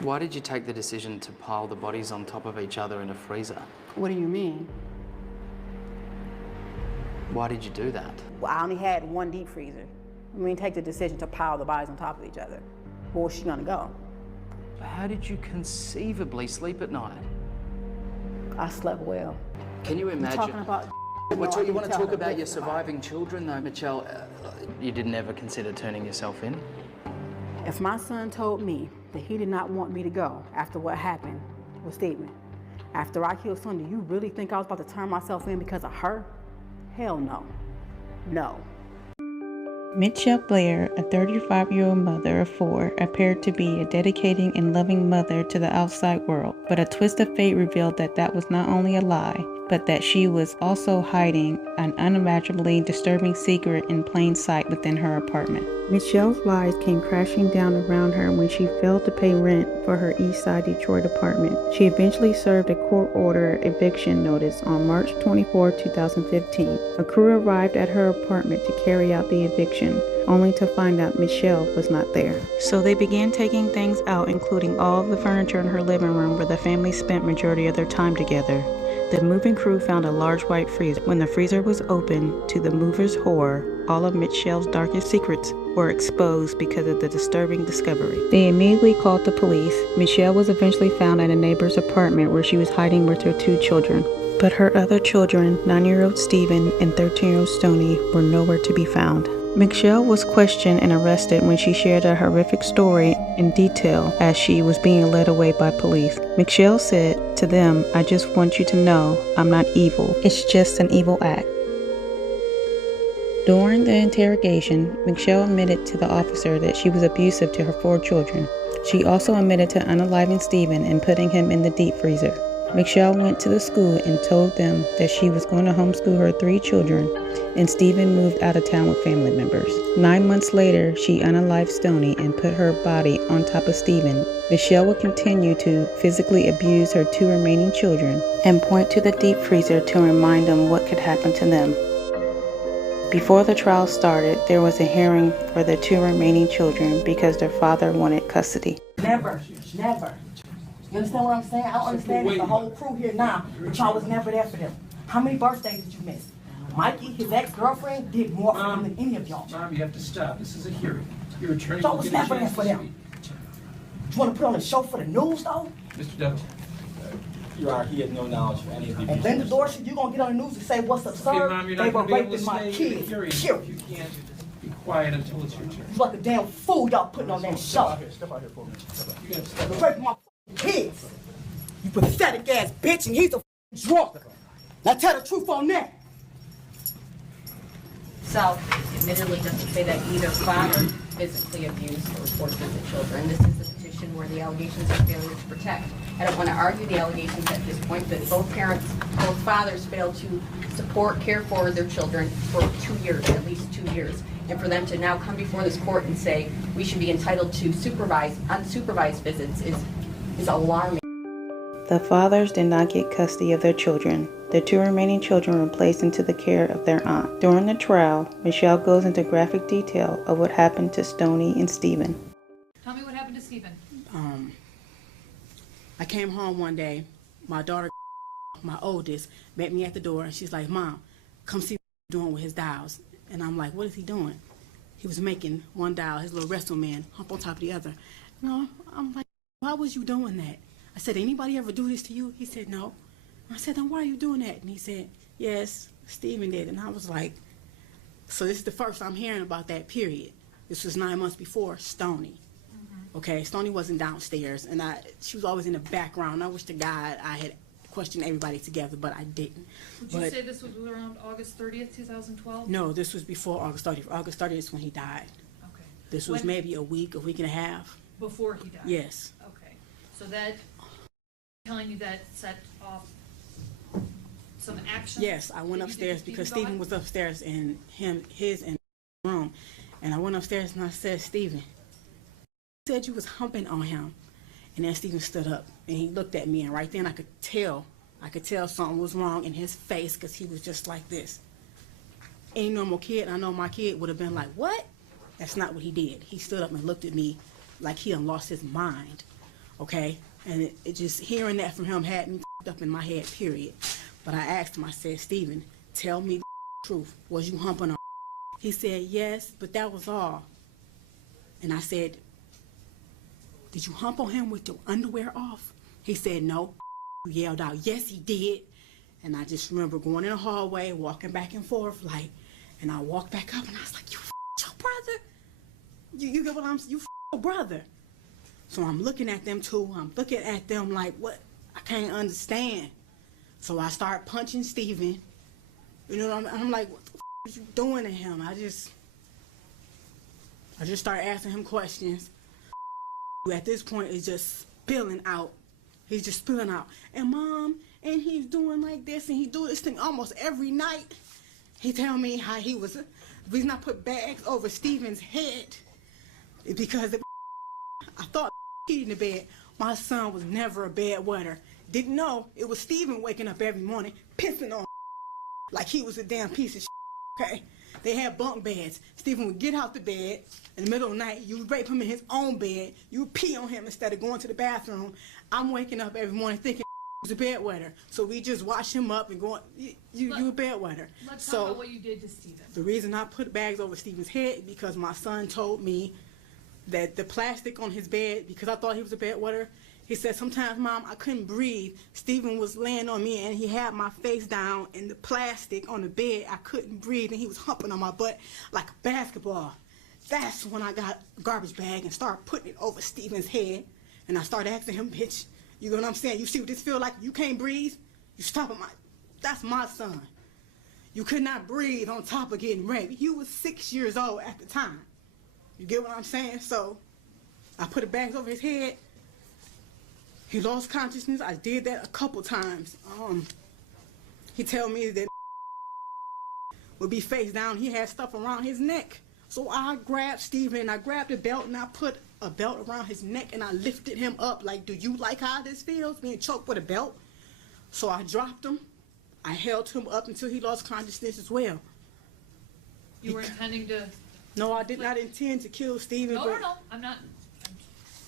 Why did you take the decision to pile the bodies on top of each other in a freezer? What do you mean? Why did you do that? Well, I only had one deep freezer. I mean, take the decision to pile the bodies on top of each other. Where was she gonna go? How did you conceivably sleep at night? I slept well. Can you imagine? Talking about You want to talk about your surviving children, though, Mitchelle? You didn't ever consider turning yourself in? If my son told me that he did not want me to go after what happened with Stephen, after I killed son, do you really think I was about to turn myself in because of her? Hell no. No. Mitchelle Blair, a 35-year-old mother of 4, appeared to be a dedicating and loving mother to the outside world, but a twist of fate revealed that that was not only a lie, but that she was also hiding an unimaginably disturbing secret in plain sight within her apartment. Michelle's lies came crashing down around her when she failed to pay rent for her East Side Detroit apartment. She eventually served a court-ordered eviction notice on March 24, 2015. A crew arrived at her apartment to carry out the eviction, only to find out Michelle was not there. So they began taking things out, including all of the furniture in her living room where the family spent majority of their time together. The moving crew found a large white freezer. When the freezer was opened, to the movers' horror, all of Michelle's darkest secrets were exposed because of the disturbing discovery. They immediately called the police. Michelle was eventually found at a neighbor's apartment where she was hiding with her 2 children. But her other children, 9-year-old Stephen and 13-year-old Stoney, were nowhere to be found. Michelle was questioned and arrested when she shared a horrific story in detail as she was being led away by police. Michelle said to them, "I just want you to know I'm not evil. It's just an evil act." During the interrogation, Michelle admitted to the officer that she was abusive to her 4 children. She also admitted to unaliving Stephen and putting him in the deep freezer. Michelle went to the school and told them that she was going to homeschool her 3 children, and Stephen moved out of town with family members. 9 months later, she unalived Stoney and put her body on top of Stephen. Michelle would continue to physically abuse her 2 remaining children and point to the deep freezer to remind them what could happen to them. Before the trial started, there was a hearing for the 2 remaining children because their father wanted custody. Never, never. You understand what I'm saying? I don't understand the whole crew here now, but y'all was never there for them. How many birthdays did you miss? Mikey, his ex-girlfriend, did more for him than any of y'all. Mom, you have to stop. This is a hearing. Your attorney Y'all will was get a never there chance for to them. speak. You want to put on a show for the news, though? Mr. Devil. Your Honor, he had no knowledge of any of the And abuse. then the door said, you gonna get on the news and say what's Okay, absurd? Mom, you're They not were going to be able to raping my stay in the kids. hearing. Period. You can't be quiet until it's your turn. It's like a damn fool y'all putting on that show. Step out here for me. You got to step up. Raping my kids. You pathetic ass bitch, and he's a drunk. Now tell the truth on that. South admittedly doesn't say that either father physically abused or forced the children. This is a petition where the allegations are failure to protect. I don't want to argue the allegations at this point, but both fathers failed to support, care for their children for 2 years, at least 2 years. And for them to now come before this court and say we should be entitled to unsupervised visits is alarming. The fathers did not get custody of their children. Their 2 remaining children were placed into the care of their aunt. During the trial, Michelle goes into graphic detail of what happened to Stoney and Stephen. Tell me what happened to Stephen. I came home one day, my daughter, my oldest, met me at the door, and she's like, "Mom, come see what he's doing with his dials." And I'm like, "What is he doing?" He was making one dial, his little wrestle man, hump on top of the other. You know, I'm like, "Why was you doing that?" I said, "Anybody ever do this to you?" He said, "No." I said, "Then why are you doing that?" And he said, "Yes, Stephen did." And I was like, so this is the first I'm hearing about that, period. This was 9 months before Stoney. Okay, Stoney wasn't downstairs, and she was always in the background. I wish to God I had questioned everybody together, but I didn't. Would you say this was around August 30th, 2012? No, this was before August 30th. August 30th is when he died. Okay. This was maybe a week and a half. Before he died? Yes. Okay. So that, telling you that set off some action? Yes, I went upstairs because Stephen was upstairs in his room. And I went upstairs and I said, "Stephen, you said you was humping on him." And then Stephen stood up and he looked at me, and right then I could tell something was wrong in his face because he was just like this. Any normal kid, I know my kid would have been like, "What?" That's not what he did. He stood up and looked at me like he done lost his mind. okay? And it just, hearing that from him had me up in my head, period. But I asked him, I said, Stephen, tell me the truth. Was you humping on? He said, yes, but that was all. And I said, did you hump on him with your underwear off? He said, no. You yelled out, yes, he did. And I just remember going in the hallway, walking back and forth, like, and I walked back up and I was like, you your brother? You get what I'm saying? You your brother. So I'm looking at them too. I'm looking at them like, what? I can't understand. So I start punching Stephen. You know, I'm like, what the are you doing to him? I just start asking him questions. At this point, it's just spilling out. He's just spilling out. And Mom, and he's doing like this, and he do this thing almost every night. He tell me how he was, the reason I put bags over Stephen's head is because I thought he in the bed. My son was never a bedwetter. Didn't know it was Stephen waking up every morning, pissing on like he was a damn piece of okay? They had bunk beds. Stephen would get out the bed in the middle of the night. You would rape him in his own bed. You would pee on him instead of going to the bathroom. I'm waking up every morning thinking he was a bedwetter. So we just wash him up and go, you a bedwetter. Let's talk about what you did to Stephen. The reason I put bags over Stephen's head because my son told me that the plastic on his bed, because I thought he was a bedwetter, he said, sometimes, Mom, I couldn't breathe. Stephen was laying on me, and he had my face down, and the plastic on the bed, I couldn't breathe, and he was humping on my butt like a basketball. That's when I got a garbage bag and started putting it over Stephen's head, and I started asking him, bitch, you know what I'm saying? You see what this feel like? You can't breathe? You stopping that's my son. You could not breathe on top of getting raped. He was 6 years old at the time. You get what I'm saying? So I put the bags over his head. He lost consciousness. I did that a couple times. He told me that would be face down. He had stuff around his neck. So I grabbed Stephen and I grabbed a belt and I put a belt around his neck and I lifted him up like, do you like how this feels, being choked with a belt? So I dropped him. I held him up until he lost consciousness as well. You were intending to... No, I did not intend to kill Stephen. No, I'm not...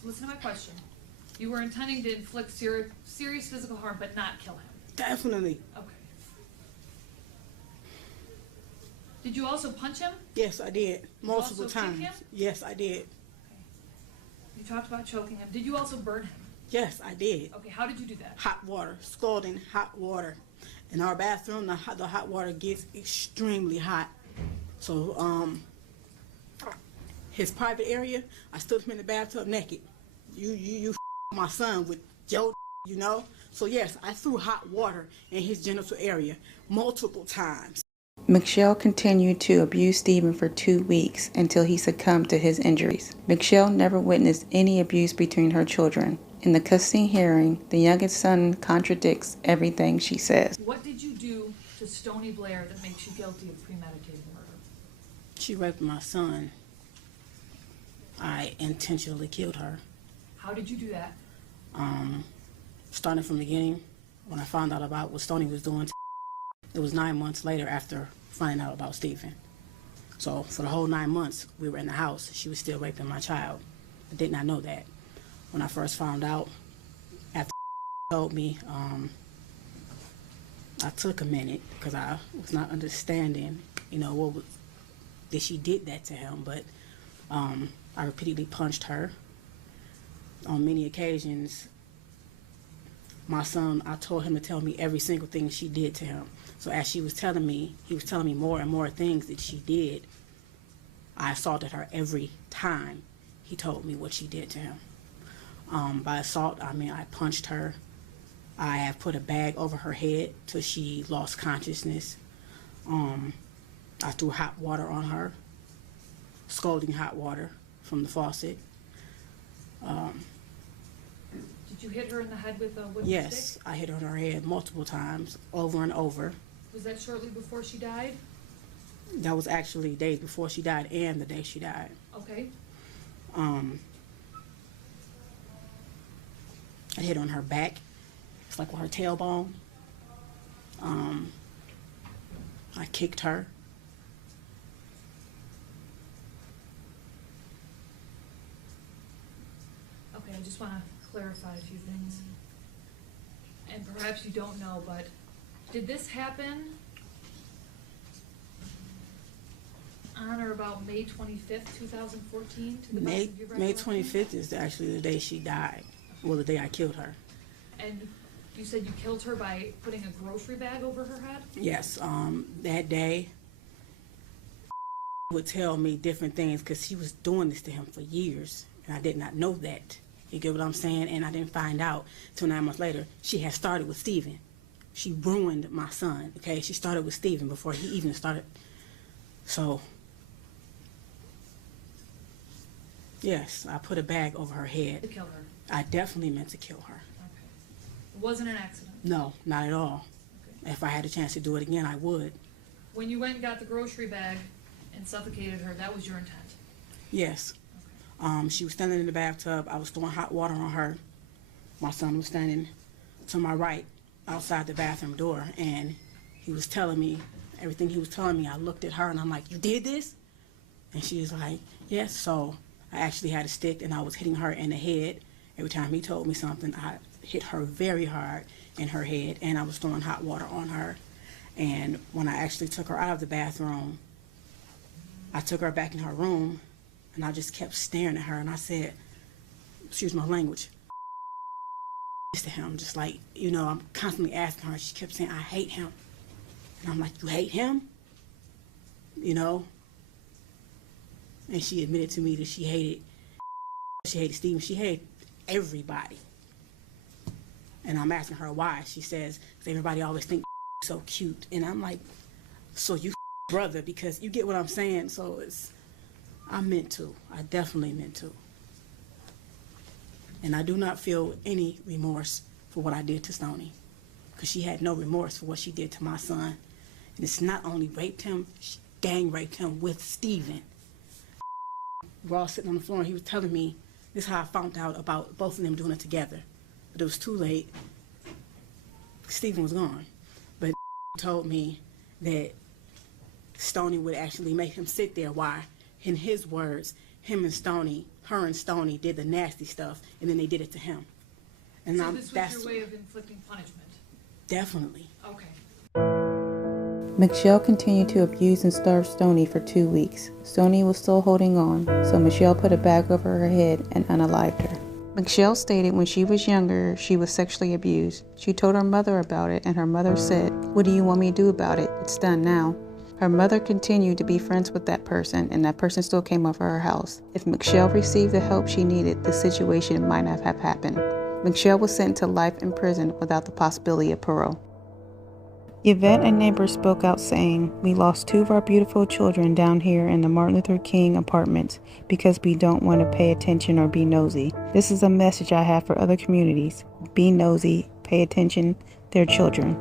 Listen to my question. You were intending to inflict serious physical harm, but not kill him. Definitely. Okay. Did you also punch him? Yes, I did. Multiple also kick times. him? Yes, I did. Okay. You talked about choking him. Did you also burn him? Yes, I did. Okay, how did you do that? Hot water, scalding hot water. In our bathroom, the hot water gets extremely hot. So, his private area, I stood him in the bathtub naked. You my son with your, you know? So yes, I threw hot water in his genital area multiple times. Mitchelle continued to abuse Stephen for 2 weeks until he succumbed to his injuries. Mitchelle never witnessed any abuse between her children. In the custody hearing, the youngest son contradicts everything she says. What did you do to Stony Blair that makes you guilty of premeditated murder? She raped my son. I intentionally killed her. How did you do that? Starting from the beginning, when I found out about what Stony was doing, it was 9 months later after finding out about Stephen. So for the whole 9 months we were in the house, she was still raping my child. I did not know that. When I first found out, after told me, I took a minute because I was not understanding, you know, what was, that she did that to him. But I repeatedly punched her. On many occasions, my son, I told him to tell me every single thing she did to him. So as she was telling me, he was telling me more and more things that she did. I assaulted her every time he told me what she did to him. By assault, I mean I punched her. I have put a bag over her head till she lost consciousness. I threw hot water on her, scalding hot water from the faucet. Did you hit her in the head with a wooden Yes, stick? I hit her on her head multiple times, over and over. Was that shortly before she died? That was actually days before she died and the day she died. Okay. I hit on her back. It's like with her tailbone. I kicked her. Okay, I just want to clarify. things, and perhaps you don't know, but did this happen on or about May 25th, 2014? To the best of your May recollection? 25th is actually the day she died. Well, the day I killed her. And you said you killed her by putting a grocery bag over her head? Yes, that day would tell me different things because she was doing this to him for years, and I did not know that. You get what I'm saying? And I didn't find out till 9 months later. She had started with Steven. She ruined my son, okay? She started with Steven before he even started. So, yes, I put a bag over her To head. kill her? I definitely meant to kill her. Okay. It wasn't an accident? No, not at all. Okay. If I had a chance to do it again, I would. When you went and got the grocery bag and suffocated her, that was your intent? Yes. She was standing in the bathtub. I was throwing hot water on her. My son was standing to my right outside the bathroom door, and he was telling me everything he was telling me. I looked at her, and I'm like, "You did this?" And she was like, "Yes." So I actually had a stick, and I was hitting her in the head. Every time he told me something, I hit her very hard in her head, and I was throwing hot water on her. And when I actually took her out of the bathroom, I took her back in her room, and I just kept staring at her, and I said, excuse my language, to him, just like, you know, I'm constantly asking her. She kept saying, "I hate him." And I'm like, "You hate him?" You know? And she admitted to me that she hated Steven. She hated everybody. And I'm asking her why. She says, "'Cause everybody always think so cute." And I'm like, "So you brother," because you get what I'm saying. So I meant to. I definitely meant to. And I do not feel any remorse for what I did to Stoney, because she had no remorse for what she did to my son. And it's not only raped him, she gang raped him with Steven. We're all sitting on the floor, and he was telling me, this is how I found out about both of them doing it together. But it was too late. Steven was gone. But told me that Stoney would actually make him sit there while, in his words, her and Stoney did the nasty stuff, and then they did it to him. And So this was your way of inflicting punishment? Definitely. Okay. Mitchelle continued to abuse and starve Stoney for 2 weeks. Stoney was still holding on, so Mitchelle put a bag over her head and unalived her. Mitchelle stated when she was younger, she was sexually abused. She told her mother about it, and her mother said, "What do you want me to do about it? It's done now." Her mother continued to be friends with that person, and that person still came over her house. If Mitchelle received the help she needed, the situation might not have happened. Mitchelle was sentenced to life in prison without the possibility of parole. Yvette and neighbors spoke out saying, "We lost 2 of our beautiful children down here in the Martin Luther King apartments because we don't want to pay attention or be nosy. This is a message I have for other communities. Be nosy, pay attention, they're children."